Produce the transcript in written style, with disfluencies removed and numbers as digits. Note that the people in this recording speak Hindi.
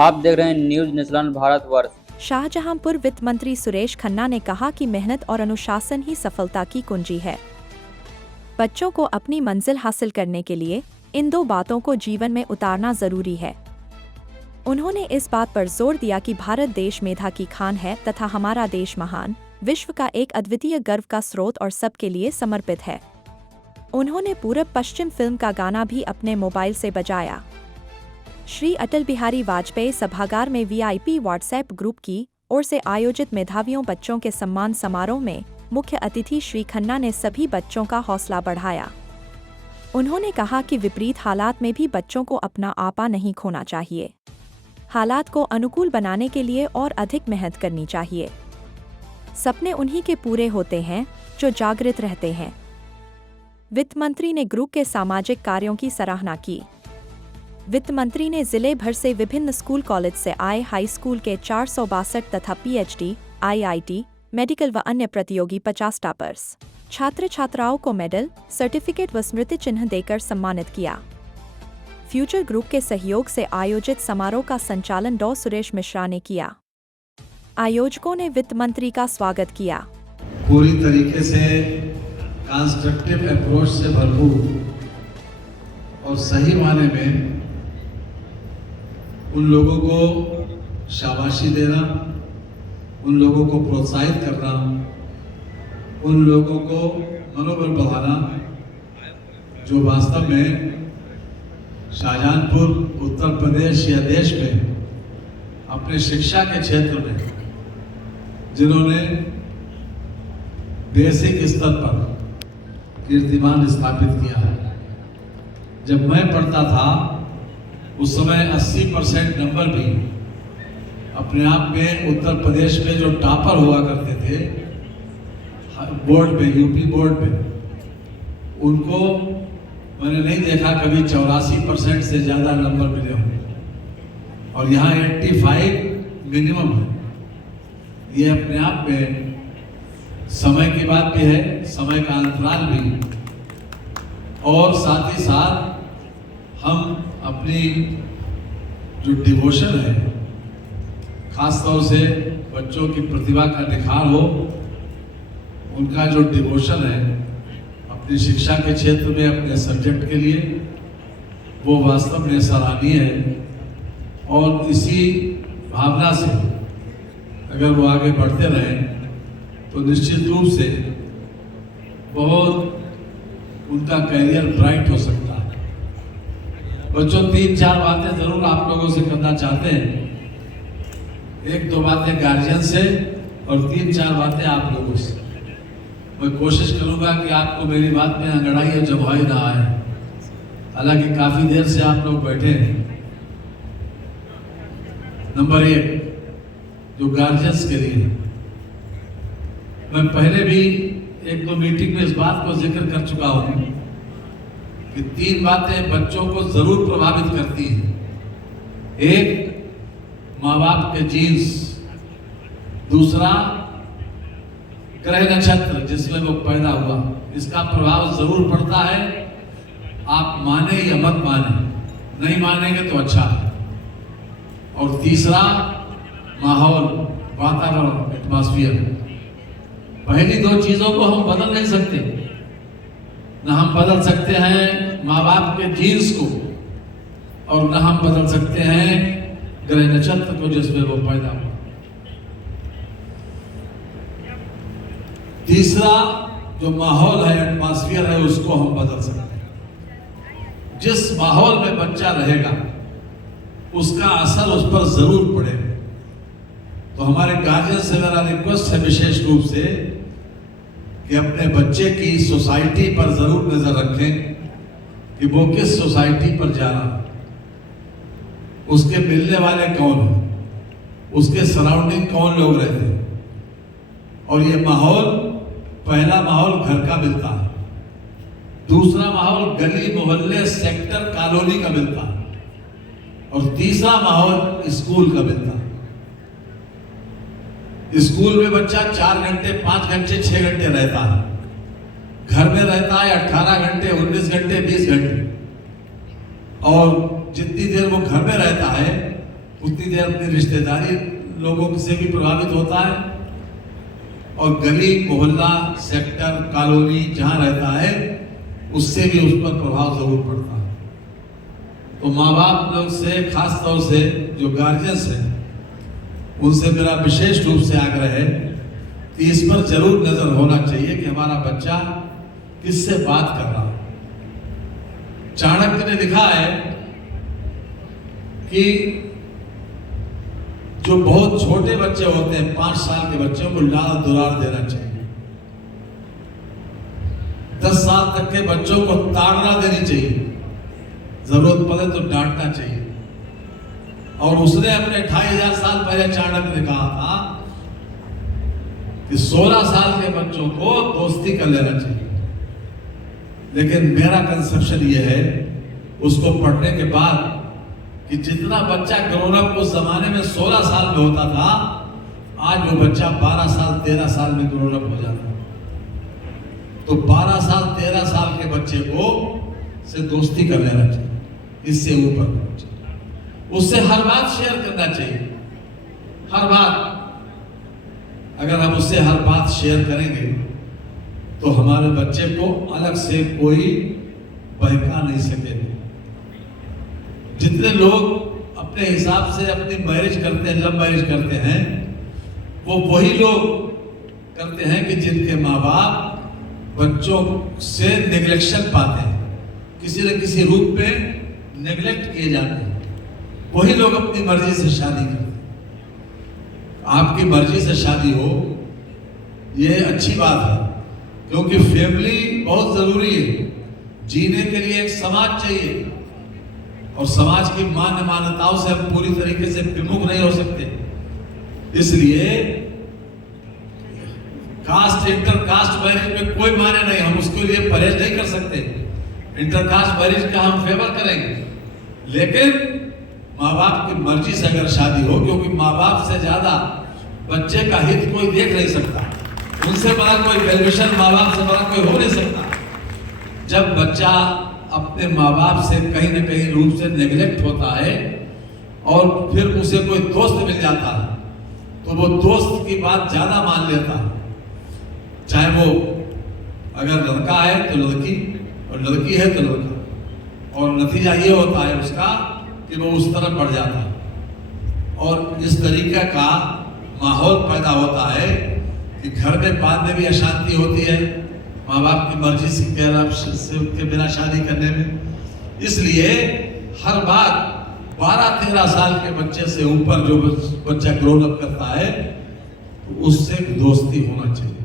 आप देख रहे हैं न्यूज नेशनल भारतवर्ष। शाहजहांपुर वित्त मंत्री सुरेश खन्ना ने कहा कि मेहनत और अनुशासन ही सफलता की कुंजी है। बच्चों को अपनी मंजिल हासिल करने के लिए इन दो बातों को जीवन में उतारना जरूरी है। उन्होंने इस बात पर जोर दिया कि भारत देश मेधा की खान है तथा हमारा देश महान, विश्व का एक अद्वितीय गर्व का स्रोत और सबके लिए समर्पित है। उन्होंने पूरब पश्चिम फिल्म का गाना भी अपने मोबाइल से बजाया। श्री अटल बिहारी वाजपेयी सभागार में वीआईपी व्हाट्सएप ग्रुप की ओर से आयोजित मेधावियों बच्चों के सम्मान समारोह में मुख्य अतिथि श्री खन्ना ने सभी बच्चों का हौसला बढ़ाया। उन्होंने कहा कि विपरीत हालात में भी बच्चों को अपना आपा नहीं खोना चाहिए। हालात को अनुकूल बनाने के लिए और अधिक मेहनत करनी चाहिए। सपने उन्हीं के पूरे होते हैं जो जागृत रहते हैं। वित्त मंत्री ने ग्रुप के सामाजिक कार्यों की सराहना की। वित्त मंत्री ने जिले भर से विभिन्न स्कूल कॉलेज से आए हाई स्कूल के 462 तथा पीएचडी, आईआईटी, मेडिकल व अन्य प्रतियोगी 50 टॉपर्स छात्र छात्राओं को मेडल, सर्टिफिकेट व स्मृति चिन्ह देकर सम्मानित किया। फ्यूचर ग्रुप के सहयोग से आयोजित समारोह का संचालन डॉ सुरेश मिश्रा ने किया। आयोजकों ने वित्त मंत्री का स्वागत किया। पूरी तरीके से कंस्ट्रक्टिव अप्रोच से भरपूर और सही माने में उन लोगों को शाबाशी देना, उन लोगों को प्रोत्साहित करना, उन लोगों को मनोबल बढ़ाना जो वास्तव में शाहजहांपुर उत्तर प्रदेश या देश में अपने शिक्षा के क्षेत्र में जिन्होंने बेसिक स्तर पर कीर्तिमान स्थापित किया है। जब मैं पढ़ता था उस समय 80% नंबर भी अपने आप में उत्तर प्रदेश में जो टॉपर हुआ करते थे बोर्ड में, यूपी बोर्ड में, उनको मैंने नहीं देखा कभी 84% से ज़्यादा नंबर मिले हों और यहाँ 85 मिनिमम है। ये अपने आप में समय की बात भी है, समय का अंतराल भी, और साथ ही साथ हम अपनी जो डिवोशन है, खास तौर से बच्चों की प्रतिभा का निखार हो, उनका जो डिवोशन है अपनी शिक्षा के क्षेत्र में अपने सब्जेक्ट के लिए, वो वास्तव में सराहनीय है। और इसी भावना से अगर वो आगे बढ़ते रहें तो निश्चित रूप से बहुत उनका करियर ब्राइट हो सकता है। बच्चों, 3-4 बातें जरूर आप लोगों से करना चाहते हैं। 1-2 बातें गार्जियन से और 3-4 बातें आप लोगों से। मैं कोशिश करूंगा कि आपको मेरी बात में अंगड़ाई या जवाई ना आए, हालांकि काफी देर से आप लोग बैठे हैं। नंबर 1 जो गार्जियंस के लिए, मैं पहले भी 1-2 मीटिंग में इस बात को जिक्र कर चुका हूं कि 3 बातें बच्चों को जरूर प्रभावित करती हैं। 1 माँ बाप के जीन्स, दूसरा ग्रह नक्षत्र जिसमें वो पैदा हुआ, इसका प्रभाव जरूर पड़ता है। आप माने या मत माने, नहीं मानेंगे तो अच्छा है। और तीसरा माहौल, वातावरण, एटमॉस्फेयर। पहली 2 चीजों को हम बदल नहीं सकते। न हम बदल सकते हैं माँ बाप के जीन्स को और न हम बदल सकते हैं ग्रह नक्षत्र को जिसमें वो पैदा हुआ। तीसरा जो माहौल है, एटमॉस्फेयर है, उसको हम बदल सकते हैं। जिस माहौल में बच्चा रहेगा उसका असर उस पर जरूर पड़ेगा। तो हमारे गार्जियन से मेरा रिक्वेस्ट है विशेष रूप से कि अपने बच्चे की सोसाइटी पर जरूर नजर रखें कि वो किस सोसाइटी पर जा रहा है, उसके मिलने वाले कौन हैं, उसके सराउंडिंग कौन लोग रहते हैं। और ये माहौल, पहला माहौल घर का मिलता है, दूसरा माहौल गली मोहल्ले सेक्टर कॉलोनी का मिलता है, और तीसरा माहौल स्कूल का मिलता है। स्कूल में बच्चा 4 घंटे, 5 घंटे, 6 घंटे रहता है, घर में रहता है 18 घंटे, 19 घंटे, 20 घंटे। और जितनी देर वो घर में रहता है उतनी देर अपनी रिश्तेदारी लोगों से भी प्रभावित होता है, और गली मोहल्ला सेक्टर कॉलोनी जहाँ रहता है उससे भी उस पर प्रभाव जरूर पड़ता है। तो माँ बाप लोग से, खास तौर से जो गार्जियंस हैं, उनसे मेरा विशेष रूप से आग्रह है कि इस पर जरूर नजर होना चाहिए कि हमारा बच्चा किससे बात कर रहा है। चाणक्य ने लिखा है कि जो बहुत छोटे बच्चे होते हैं, 5 साल के बच्चों को लाड दुलार देना चाहिए। 10 साल तक के बच्चों को ताड़ना देनी चाहिए, जरूरत पड़े तो डांटना चाहिए। और उसने अपने 2500 साल पहले चाणक्य ने कहा था कि 16 साल के बच्चों को दोस्ती कर लेना चाहिए। लेकिन मेरा कंसेप्शन ये है उसको पढ़ने के बाद कि जितना बच्चा ग्रोन अप उस जमाने में 16 साल में होता था, आज वो बच्चा 12 साल 13 साल में ग्रोन अप हो जाता है। तो 12 साल 13 साल के बच्चे को से दोस्ती कर लेना चाहिए, इससे ऊपर करना चाहिए, उससे हर बात शेयर करना चाहिए। हर बात अगर हम उससे हर बात शेयर करेंगे तो हमारे बच्चे को अलग से कोई बहका नहीं सकेगा। जितने लोग अपने हिसाब से अपनी मैरिज करते हैं, लव मैरिज करते हैं, वो वही लोग करते हैं कि जिनके माँ बाप बच्चों से नेग्लेक्शन पाते हैं, किसी न किसी रूप में नेग्लेक्ट किए जाते हैं, वही लोग अपनी मर्जी से शादी करते हैं। आपकी मर्जी से शादी हो ये अच्छी बात है, क्योंकि फैमिली बहुत जरूरी है। जीने के लिए एक समाज चाहिए, और समाज की मान्यताओं से हम पूरी तरीके से विमुख नहीं हो सकते। इसलिए कास्ट इंटर कास्ट मैरिज में कोई माने नहीं, हम उसके लिए परहेज नहीं कर सकते। इंटर कास्ट मैरिज का हम फेवर करेंगे, लेकिन माँ बाप की मर्जी से अगर शादी हो, क्योंकि माँ बाप से ज्यादा बच्चे का हित कोई देख नहीं सकता, उनसे बड़ा कोई वेलविशर माँ बाप से बड़ा कोई हो नहीं सकता। जब बच्चा अपने माँ बाप से कहीं न कहीं रूप से नेग्लेक्ट होता है और फिर उसे कोई दोस्त मिल जाता है, तो वो दोस्त की बात ज्यादा मान लेता है, चाहे वो अगर लड़का है तो लड़की और लड़की है तो लड़का, और नतीजा ये होता है उसका कि वो उस तरफ बढ़ जाता है, और इस तरीके का माहौल पैदा होता है कि घर में बाद में भी अशांति होती है माँ बाप की मर्जी से के बिना शादी करने में। इसलिए हर बात 12-13 साल के बच्चे से ऊपर जो बच्चा ग्रोन अप करता है, तो उससे दोस्ती होना चाहिए।